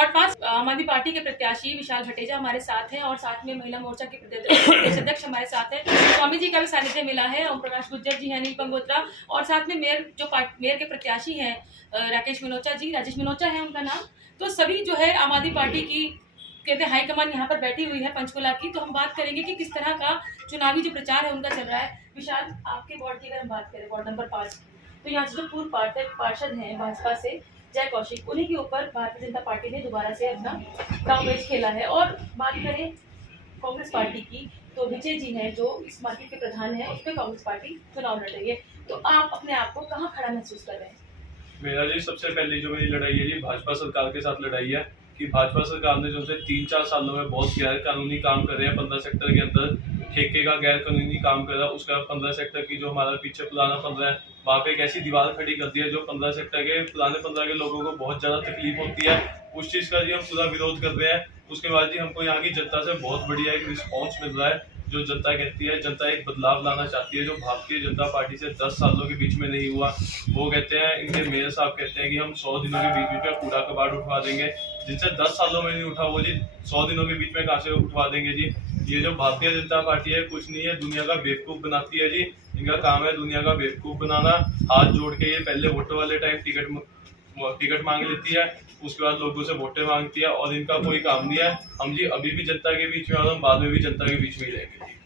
Ward 5 आम आदमी party के प्रत्याशी विशाल भटेजा हमारे साथ हैं और साथ में महिला मोर्चा के प्रदेश अध्यक्ष हमारे साथ हैं। स्वामी जी का भी सानिध्य मिला है, ओम प्रकाश गुज्जर जी हैं, अनिल पंगोत्रा, और साथ में मेयर के प्रत्याशी हैं राकेश मनोचा जी, राजेश मनोचा है उनका नाम। तो सभी जो है आम आदमी पार्टी की कहते हैं हाईकमान यहाँ पर बैठी हुई है पंचकुला की। तो हम बात करेंगे कि किस तरह का चुनावी जो प्रचार है उनका चल रहा है। विशाल, आपके वार्ड की अगर हम बात करें, वार्ड नंबर 5, तो यहाँ से जो पूर्व पार्षद हैं भाजपा से जय कौशिक, उन्हीं के ऊपर भारतीय जनता पार्टी ने दोबारा से अपना दांव पेच खेला है। और बात करें कांग्रेस पार्टी की, तो विजय जी हैं जो इस मार्केट के प्रधान हैं, उस पर कांग्रेस पार्टी चुनाव लड़ रही है। तो आप अपने आप को कहाँ खड़ा महसूस कर रहे हैं? मेरा जी सबसे पहले जो मेरी लड़ाई है जी भाजपा सरकार के साथ लड़ाई है कि भाजपा सरकार ने जो से 3-4 सालों में बहुत गैर कानूनी काम कर रहे हैं। 15 सेक्टर के अंदर ठेके का गैर कानूनी काम कर रहा है। उसका 15 सेक्टर की जो हमारा पीछे पुराना 15 है, वहाँ पे एक ऐसी दीवार खड़ी कर दी है जो 15 सेक्टर के पुराने 15 के लोगों को बहुत ज़्यादा तकलीफ होती है। उस चीज़ का जी हम पूरा विरोध कर रहे हैं। उसके बाद जी हमको यहाँ की जनता से बहुत बढ़िया एक रिस्पॉन्स मिल रहा है। जो जनता कहती है, जनता एक बदलाव लाना चाहती है जो भारतीय जनता पार्टी से 10 सालों के बीच में नहीं हुआ। वो कहते हैं, इनके मेयर साहब कहते हैं कि हम 100 दिनों के बीच में कूड़ा कबाड़ उठवा देंगे, जिनसे 10 सालों में नहीं उठा वो जी 100 दिनों के बीच में कहाँ से उठवा देंगे जी। ये जो भारतीय जनता पार्टी है कुछ नहीं है, दुनिया का बेवकूफ़ बनाती है जी। इनका काम है दुनिया का बेवकूफ़ बनाना। हाथ जोड़ के ये पहले वोटों वाले टाइम टिकट मांग लेती है, उसके बाद लोगों से वोटें मांगती है, और इनका कोई काम नहीं है। हम जी अभी भी जनता के बीच में और हम बाद में भी जनता के बीच में ही रहेंगे जी।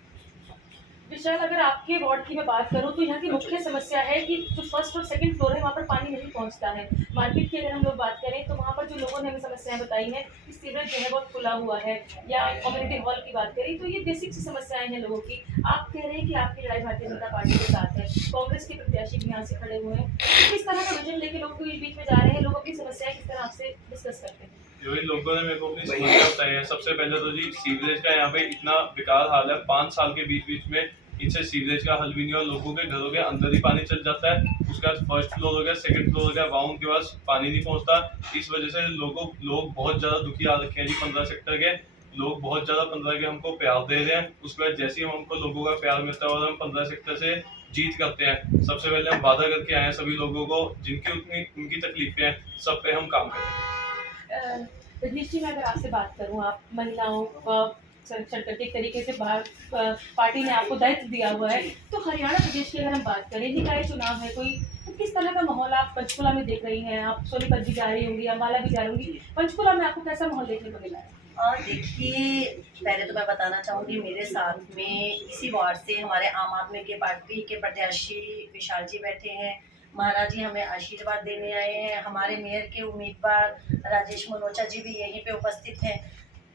विशाल, अगर आपके वार्ड की मैं बात करूं तो यहाँ की मुख्य समस्या है कि जो फर्स्ट और सेकंड फ्लोर है वहाँ पर पानी नहीं पहुँचता है। मार्केट की अगर हम लोग बात करें तो वहाँ पर जो लोगों ने हमें समस्याएं बताई हैं कि सीवरेज जो है बहुत खुला हुआ है, या कम्युनिटी हॉल की बात करें तो ये बेसिक सी समस्याएं हैं लोगों की। आप कह रहे हैं कि आपकी लड़ाई भारतीय जनता पार्टी के साथ है, कांग्रेस के प्रत्याशी भी यहाँ से खड़े हुए हैं, तो किस तरह का विजन लेके लोगों के बीच में जा रहे हैं, लोग अपनी समस्याएं किस तरह आपसे डिस्कस करते हैं? जो इन लोगों ने मेरे को अपनी समस्या बताई है, सबसे पहले तो जी सीवरेज का यहाँ पे इतना बेकार हाल है। 5 साल के बीच बीच में इनसे सीवरेज का हल भी नहीं, और लोगों के घरों के अंदर ही पानी चल जाता है। उसके बाद फर्स्ट फ्लोर हो गया, सेकंड फ्लोर हो गया, वहाँ उनके पास पानी नहीं पहुँचता। इस वजह से लोग बहुत ज़्यादा दुखी आ रखे हैं जी। 15 सेक्टर के लोग बहुत ज़्यादा 15 के हमको प्यार दे रहे हैं। उसके बाद जैसे ही हमको लोगों का प्यार मिलता है और हम 15 सेक्टर से जीत करते हैं, सबसे पहले हम वादा करके आए हैं सभी लोगों को जिनकी उनकी तकलीफें हैं, सब पे हम काम करेंगे। रजनीश जी, मैं अगर आपसे बात करूं, आप महिलाओं का संरक्षण करके एक तरीके से पार्टी ने आपको दायित्व दिया हुआ है, तो हरियाणा प्रदेश की अगर हम बात करें, निकाय चुनाव है कोई, तो किस तरह का माहौल आप पंचकुला में देख रही हैं? आप सोनीपत भी जा रही होंगी, अम्बाला भी जा रही होंगी, पंचकुला में आपको कैसा माहौल देखने को मिला है? देखिए, पहले तो मैं बताना चाहूँगी मेरे साथ में इसी वार्ड से हमारे आम आदमी के पार्टी के प्रत्याशी विशाल जी बैठे हैं। महाराज जी हमें आशीर्वाद देने आए हैं। हमारे मेयर के उम्मीदवार राजेश मनोचा जी भी यहीं पे उपस्थित हैं।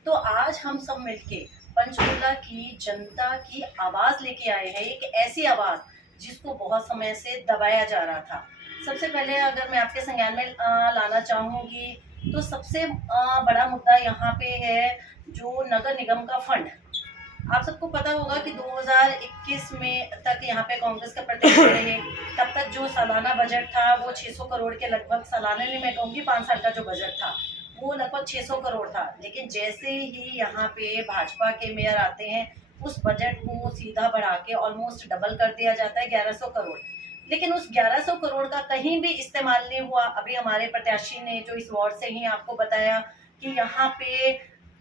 तो आज हम सब मिलके पंचकुला की जनता की आवाज़ लेके आए हैं, एक ऐसी आवाज़ जिसको बहुत समय से दबाया जा रहा था। सबसे पहले अगर मैं आपके संज्ञान में लाना चाहूँगी तो सबसे बड़ा मुद्दा यहाँ पे है जो नगर निगम का फंड। आप सबको पता होगा कि 2021 में तक यहाँ पे कांग्रेस के प्रत्याशी रहे, तब तक जो सालाना बजट था वो 600 करोड़ के लगभग, सालाना नहीं मैं कहूँगी 5 साल का जो बजट था वो लगभग 600 करोड़ था। लेकिन जैसे ही यहाँ पे भाजपा के मेयर आते हैं उस बजट को सीधा बढ़ा के ऑलमोस्ट डबल कर दिया जाता है, 1100 करोड़। लेकिन उस 1100 करोड़ का कहीं भी इस्तेमाल नहीं हुआ। अभी हमारे प्रत्याशी ने जो इस वार्ड से ही आपको बताया कि यहाँ पे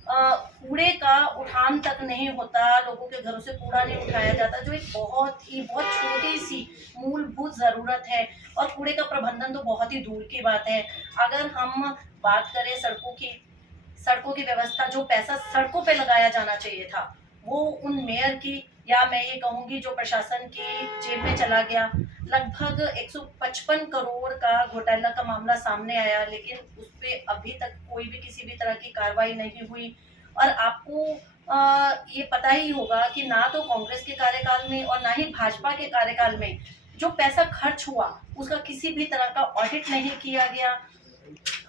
कूड़े का उठान तक नहीं होता, लोगों के घरों से कूड़ा नहीं उठाया जाता, जो एक बहुत छोटी सी मूलभूत ज़रूरत है। और कूड़े का प्रबंधन तो बहुत ही दूर की बात है। अगर हम बात करें सड़कों की व्यवस्था, जो पैसा सड़कों पे लगाया जाना चाहिए था वो उन मेयर की, या मैं ये कहूँगी जो प्रशासन की जेब में चला गया। लगभग 155 करोड़ का घोटाला का मामला सामने आया, लेकिन उस पर अभी तक कोई भी किसी भी तरह की कार्रवाई नहीं हुई। और आपको ये पता ही होगा कि ना तो कांग्रेस के कार्यकाल में और ना ही भाजपा के कार्यकाल में जो पैसा खर्च हुआ उसका किसी भी तरह का ऑडिट नहीं किया गया।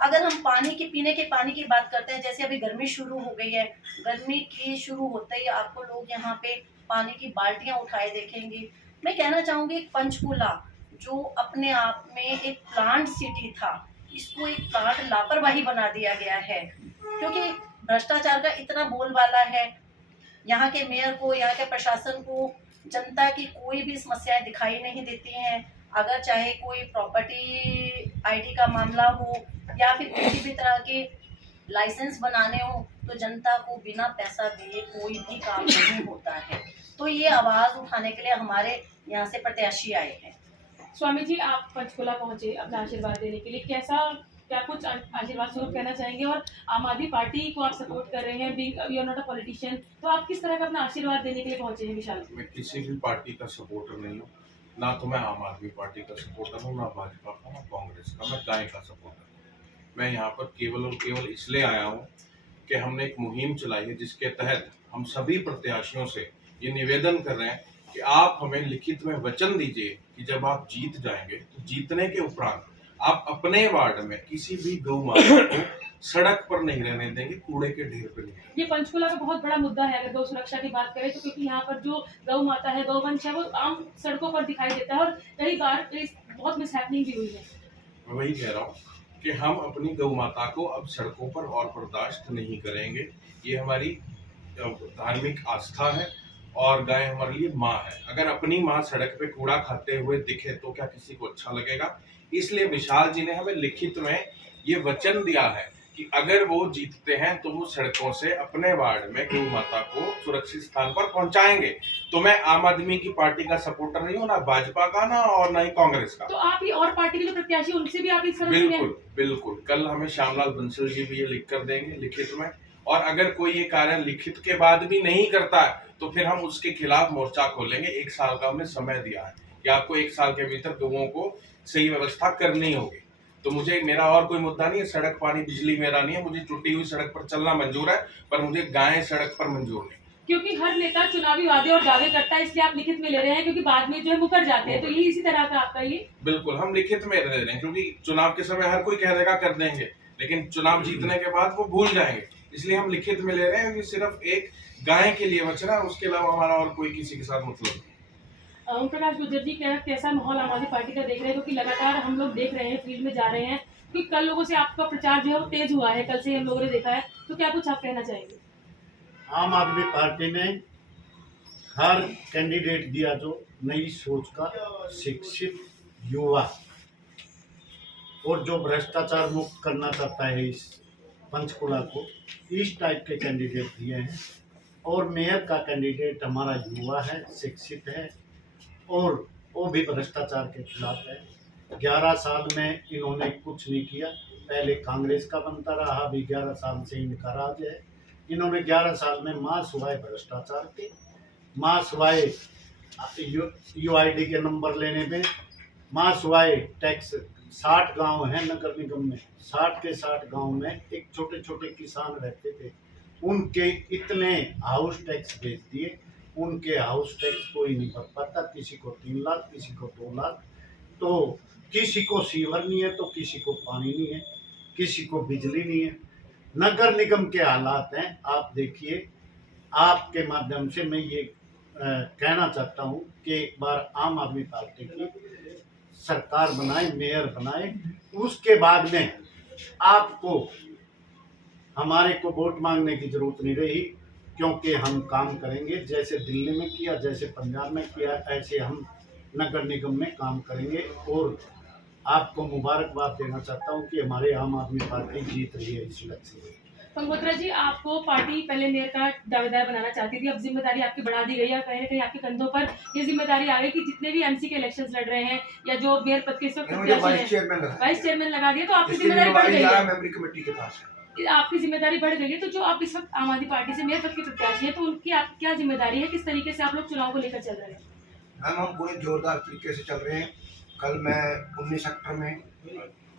अगर हम पीने के पानी की बात करते हैं, जैसे अभी गर्मी शुरू हो गई है, गर्मी की शुरू होते ही आपको लोग यहाँ पे पानी की बाल्टियां उठाए देखेंगे। मैं कहना चाहूँगी पंचकुला जो अपने आप में एक प्लांट सिटी था, इसको एक प्लांट लापरवाही बना दिया गया है, क्योंकि भ्रष्टाचार का इतना बोलबाला है। यहाँ के मेयर को, यहाँ के प्रशासन को जनता की कोई भी समस्याएं दिखाई नहीं देती हैं। अगर चाहे कोई प्रॉपर्टी आईडी का मामला हो या फिर किसी भी तरह के लाइसेंस बनाने हो तो जनता को बिना पैसा दिए कोई भी काम नहीं होता है। तो ये आवाज़ उठाने के लिए हमारे यहाँ से प्रत्याशी आए हैं। स्वामी जी, आप पंचकुला पहुंचे अपना आशीर्वाद देने के लिए, कैसा क्या कुछ आशीर्वाद स्वरूप कहना चाहेंगे? और आम आदमी पार्टी को आप सपोर्ट कर रहे हैं, being you are not a politician, तो आप किस तरह का अपना आशीर्वाद देने के लिए पहुंचे हैं विशाल? मैं किसी भी पार्टी का सपोर्टर नहीं हूँ, ना तो मैं आम आदमी पार्टी का सपोर्टर हूँ, ना भाजपा का, ना कांग्रेस का। मैं गाय का सपोर्टर हूँ। मैं यहाँ पर केवल और केवल इसलिए आया हूँ कि हमने एक मुहिम चलाई है जिसके तहत हम सभी प्रत्याशियों से ये निवेदन कर रहे हैं कि आप हमें लिखित में वचन दीजिए कि जब आप जीत जाएंगे तो जीतने के उपरांत आप अपने वार्ड में किसी भी गौ माता को सड़क पर नहीं रहने देंगे, कूड़े के ढेर पर नहीं। ये पंचकुला का बहुत बड़ा मुद्दा है अगर गौ सुरक्षा की बात करें तो, क्योंकि यहाँ पर जो गौ माता है, गौवंश है, वो आम सड़कों पर दिखाई देता है और कई बार बहुत मिसहैपनिंग भी हुई है। मैं वही कह रहा हूँ कि हम अपनी गौ माता को अब सड़कों पर और बर्दाश्त नहीं करेंगे। ये हमारी धार्मिक आस्था है और गाय हमारे लिए माँ है। अगर अपनी माँ सड़क पे कूड़ा खाते हुए दिखे तो क्या किसी को अच्छा लगेगा? इसलिए विशाल जी ने हमें लिखित में ये वचन दिया है कि अगर वो जीतते हैं तो वो सड़कों से अपने वार्ड में गौ माता को सुरक्षित स्थान पर पहुंचाएंगे। तो मैं आम आदमी की पार्टी का सपोर्टर नहीं हूँ, ना भाजपा का, ना और ना ही कांग्रेस का। तो आप ये और पार्टी के जो प्रत्याशी उनसे भी आप इस तरह बिल्कुल बिल्कुल, कल हमें श्यामलाल बंसल जी भी ये लिख कर देंगे लिखित में, और अगर कोई ये कार्य लिखित के बाद भी नहीं करता है तो फिर हम उसके खिलाफ मोर्चा खोलेंगे। 1 साल का हमने समय दिया है कि आपको 1 साल के भीतर गौओं को सही व्यवस्था करनी होगी। तो मुझे मेरा और कोई मुद्दा नहीं है, सड़क पानी बिजली मेरा नहीं है, मुझे टूटी हुई सड़क पर चलना मंजूर है, पर मुझे गायें सड़क पर मंजूर नहीं। क्योंकि हर नेता चुनावी वादे और दावे करता है, इसलिए आप लिखित में ले रहे हैं, क्योंकि बाद में जो है मुकर जाते हैं, तो ये इसी तरह का आपका ये। बिल्कुल, हम लिखित में दे रहे हैं क्योंकि चुनाव के समय हर कोई कह देगा कर देंगे, लेकिन चुनाव जीतने के बाद वो भूल जाएंगे, इसलिए हम लिखित में ले रहे हैं कि सिर्फ एक गाय के लिए वचन है, उसके अलावा हमारा और कोई किसी के साथ मतलब नहीं। ओम प्रकाश गुर्जर जी, कैसा माहौल आम आदमी पार्टी का देख रहे हैं? क्योंकि लगातार हम लोग देख रहे हैं, फील्ड में जा रहे हैं, क्योंकि कल लोगों से आपका प्रचार जो है वो तेज हुआ है, कल से हम लोगों ने देखा है, तो क्या कुछ आप कहना चाहेंगे? आम आदमी पार्टी ने हर कैंडिडेट दिया जो नई सोच का, शिक्षित युवा और जो भ्रष्टाचार मुक्त करना चाहता है इस पंचकुला को, इस टाइप के कैंडिडेट दिए हैं। और मेयर का कैंडिडेट हमारा युवा है, शिक्षित है और वो भी भ्रष्टाचार के खिलाफ है। 11 साल में इन्होंने कुछ नहीं किया, पहले कांग्रेस का बनता रहा, अभी 11 साल से इनका राज है। इन्होंने 11 साल में माँ सुवाए भ्रष्टाचार के, माँ सुवाए UID के नंबर लेने में, माँ सुवाए टैक्स। 60 गांव हैं नगर निगम में, 60 के 60 गांव में एक छोटे छोटे किसान रहते थे, उनके इतने हाउस टैक्स भेज दिए, उनके हाउस टैक्स कोई नहीं भर पाता, किसी को 3 लाख, किसी को 2 लाख। तो किसी को सीवर नहीं है, तो किसी को पानी नहीं है, किसी को बिजली नहीं है। नगर निगम के हालात हैं, आप देखिए। आपके माध्यम से मैं ये कहना चाहता हूँ कि एक बार आम आदमी पार्टी की सरकार बनाए, मेयर बनाए, उसके बाद में आपको हमारे को वोट मांगने की जरूरत नहीं रही, क्योंकि हम काम करेंगे। जैसे दिल्ली में किया, जैसे पंजाब में किया, ऐसे हम नगर निगम में काम करेंगे। और आपको मुबारकबाद देना चाहता हूं कि हमारे आम आदमी पार्टी जीत रही है इस इलेक्शन में। पंगोत्रा जी, आपको पार्टी पहले मेयर का दावेदार बनाना चाहती थी, अब जिम्मेदारी आपकी बढ़ा दी गई है, कहीं ना कहीं आपके कंधों पर ये जिम्मेदारी आ गई कि जितने भी MC के इलेक्शंस लड़ रहे हैं या जो मेयर पद के इस वक्त वाइस चेयरमैन लगा दिया, तो आपकी जिम्मेदारी बढ़ गई है। मेमोरी कमेटी के पास है, आपकी जिम्मेदारी बढ़ गई है। तो जो आप इस वक्त आम आदमी पार्टी से मेयर पद के प्रत्याशी है, तो उनकी आप क्या जिम्मेदारी है, किस तरीके से आप लोग चुनाव को लेकर चल रहे हैं? हम पूरे जोरदार तरीके से चल रहे हैं। कल मैं 19 सेक्टर में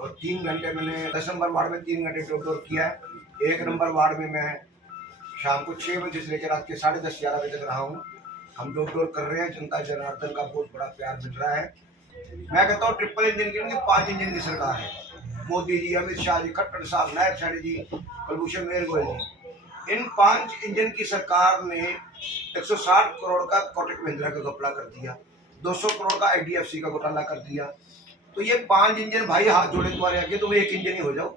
और 3 घंटे मैंने 10 नंबर वार्ड में 3 घंटे डोर किया है। 1 नंबर वार्ड में मैं शाम को 6 बजे से लेकर रात के 10:30-11 बजे तक रहा हूँ। हम डोर कर रहे हैं, जनता जनार्दन का बहुत बड़ा प्यार मिल रहा है। मैं कहता हूँ ट्रिपल इंजन की 5 इंजन की सरकार है। मोदी जी, अमित शाह जी, खट्टर साहब, नायब साहब जी, कुलभूषण मेहरगोल जी, इन 5 इंजन की सरकार ने 160 करोड़ का कोटक महिंद्रा का घपला कर दिया, 200 करोड़ का IDFC का घोटाला कर दिया। तो ये 5 इंजन भाई हाथ जोड़े तुम्हारे आगे, तुम 1 इंजन ही हो जाओ।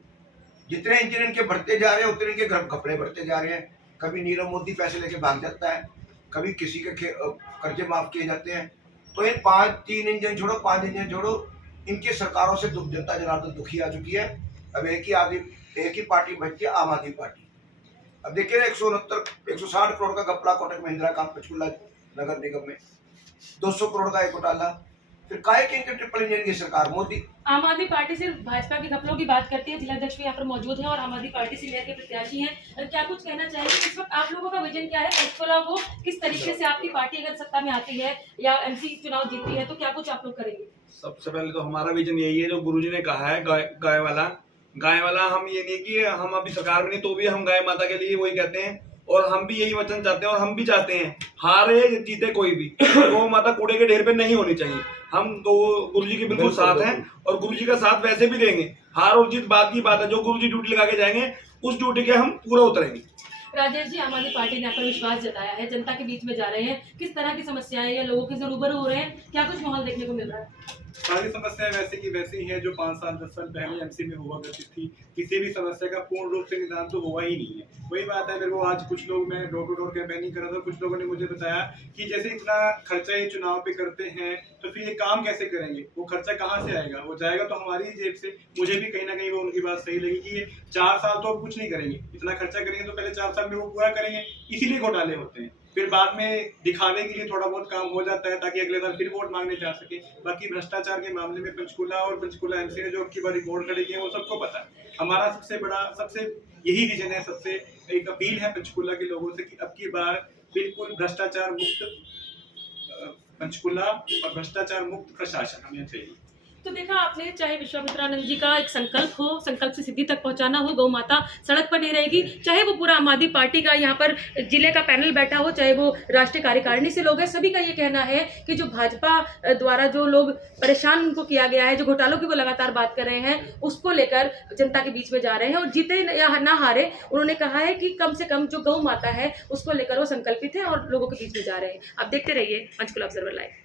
जितने इंजन इनके बढ़ते जा रहे हैं उतने इनके घपले बढ़ते जा रहे हैं। कभी नीरव मोदी पैसे लेके भाग जाता है, कभी किसी के कर्जे माफ किए जाते हैं। तो इन 3 इंजन छोड़ो, 5 इंजन छोड़ो, इनकी सरकारों से जनता जनार्दन दुखी आ चुकी है। अब एक ही आदमी एक ही पार्टी बचती है, आम आदमी पार्टी। अब देखिए ना 160 करोड़ का घपला कोटक महिंद्रा का पंचकुला नगर निगम में, 200 करोड़ का एक घोटाला। फिर काहे के इनके ट्रिपल इंजन की सरकार मोदी। आम आदमी पार्टी सिर्फ भाजपा के घपलों की बात करती है। जिलाध्यक्ष भी यहाँ पर मौजूद है और आम आदमी पार्टी से मेयर के प्रत्याशी हैं। क्या कुछ कहना चाहेंगे? इस वक्त आप लोगों का विजन क्या है? पंचकुला को किस तरीके से आपकी पार्टी अगर सत्ता में आती है या एमसी चुनाव जीतती है तो क्या कुछ आप लोग करेंगे? सबसे पहले तो हमारा विजन यही है जो गुरुजी ने कहा है, गाय वाला हम ये नहीं कि हम अभी सरकार में नहीं तो भी हम गाय माता के लिए वही कहते हैं, और हम भी यही वचन चाहते हैं और हम भी चाहते हैं हारे जीते कोई भी गौ माता कूड़े के ढेर पे नहीं होनी चाहिए। हम गुरुजी के बिल्कुल साथ हैं और गुरुजी का साथ वैसे भी देंगे। हार और जीत बात की बात है, जो गुरुजी ड्यूटी लगा के जाएंगे उस ड्यूटी के हम पूरा उतरेंगे। राजेश जी, आम आदमी पार्टी ने यहाँ पर विश्वास जताया है, जनता के बीच में जा रहे हैं, किस तरह की समस्याएं या लोगों के से रूबरू हो रहे हैं, क्या कुछ माहौल देखने को मिल रहा है? सारी समस्याएं वैसे की वैसी हैं जो 5 साल 10 साल पहले एमसी में हुआ करती थी। किसी भी समस्या का पूर्ण रूप से निदान तो हुआ ही नहीं है। वही बात है, मेरे को आज कुछ लोग, मैं डोर टू डोर कैंपेनिंग कर रहा था, कुछ लोगों ने मुझे बताया कि जैसे इतना खर्चा ये चुनाव पे करते हैं तो फिर ये काम कैसे करेंगे, वो खर्चा कहाँ से आएगा, वो जाएगा तो हमारी जेब से। मुझे भी कहीं ना कहीं वो उनकी बात सही लगी कि ये 4 साल तो अब कुछ नहीं करेंगे, इतना खर्चा करेंगे तो पहले 4 साल में वो पूरा करेंगे, इसीलिए घोटाले होते हैं। फिर बाद में दिखाने के लिए थोड़ा बहुत काम हो जाता है ताकि अगले साल फिर वोट मांगने जा सके। बाकी भ्रष्टाचार के मामले में पंचकुला और पंचकुला एमसी ने जो अब की बार रिकॉर्ड खड़े किए वो सबको पता है। हमारा सबसे यही विजन है, सबसे एक अपील है पंचकुला के लोगों से कि अब की बार बिल्कुल भ्रष्टाचार मुक्त पंचकुला और भ्रष्टाचार मुक्त प्रशासन हमें चाहिए। तो देखा आपने, चाहे विश्वामित्रानंद जी का एक संकल्प हो, संकल्प से सिद्धि तक पहुंचाना हो, गौ माता सड़क पर नहीं रहेगी, चाहे वो पूरा आम आदमी पार्टी का यहाँ पर जिले का पैनल बैठा हो, चाहे वो राष्ट्रीय कार्यकारिणी से लोग हैं, सभी का ये कहना है कि जो भाजपा द्वारा जो लोग परेशान उनको किया गया है, जो घोटालों की वो लगातार बात कर रहे हैं, उसको लेकर जनता के बीच में जा रहे हैं। और जीते या ना हारे, उन्होंने कहा है कि कम से कम जो गौ माता है उसको लेकर वो संकल्पित है और लोगों के बीच में जा रहे हैं। आप देखते रहिए पंचकुला ऑब्जर्वर लाइव।